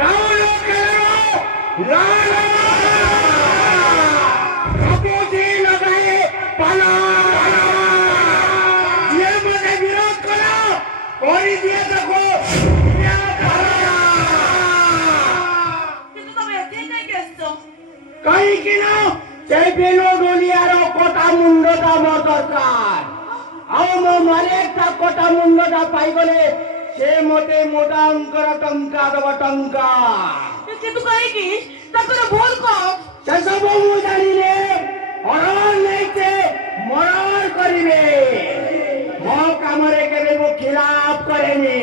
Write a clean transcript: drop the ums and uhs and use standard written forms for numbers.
रावण के लाला कपूसी लगाए पाला ये मने विरोध करो कोई दिए देखो কিন্তু তবে এদিকে গেছো कहीं की ना चाहे बेलो डोलियारो कोटा मुंडो दा मोर दरकार आओ मो मालिक ता कोटा मुंडो दा पाई गले से मोटे मोटा अंकर टंका दब टंका কিন্তু কই কি তাকরে ভুল কম से सब मु जानिले हरण नैते मरण करिवे मो कामरे केबे मो खिलाफ करेनी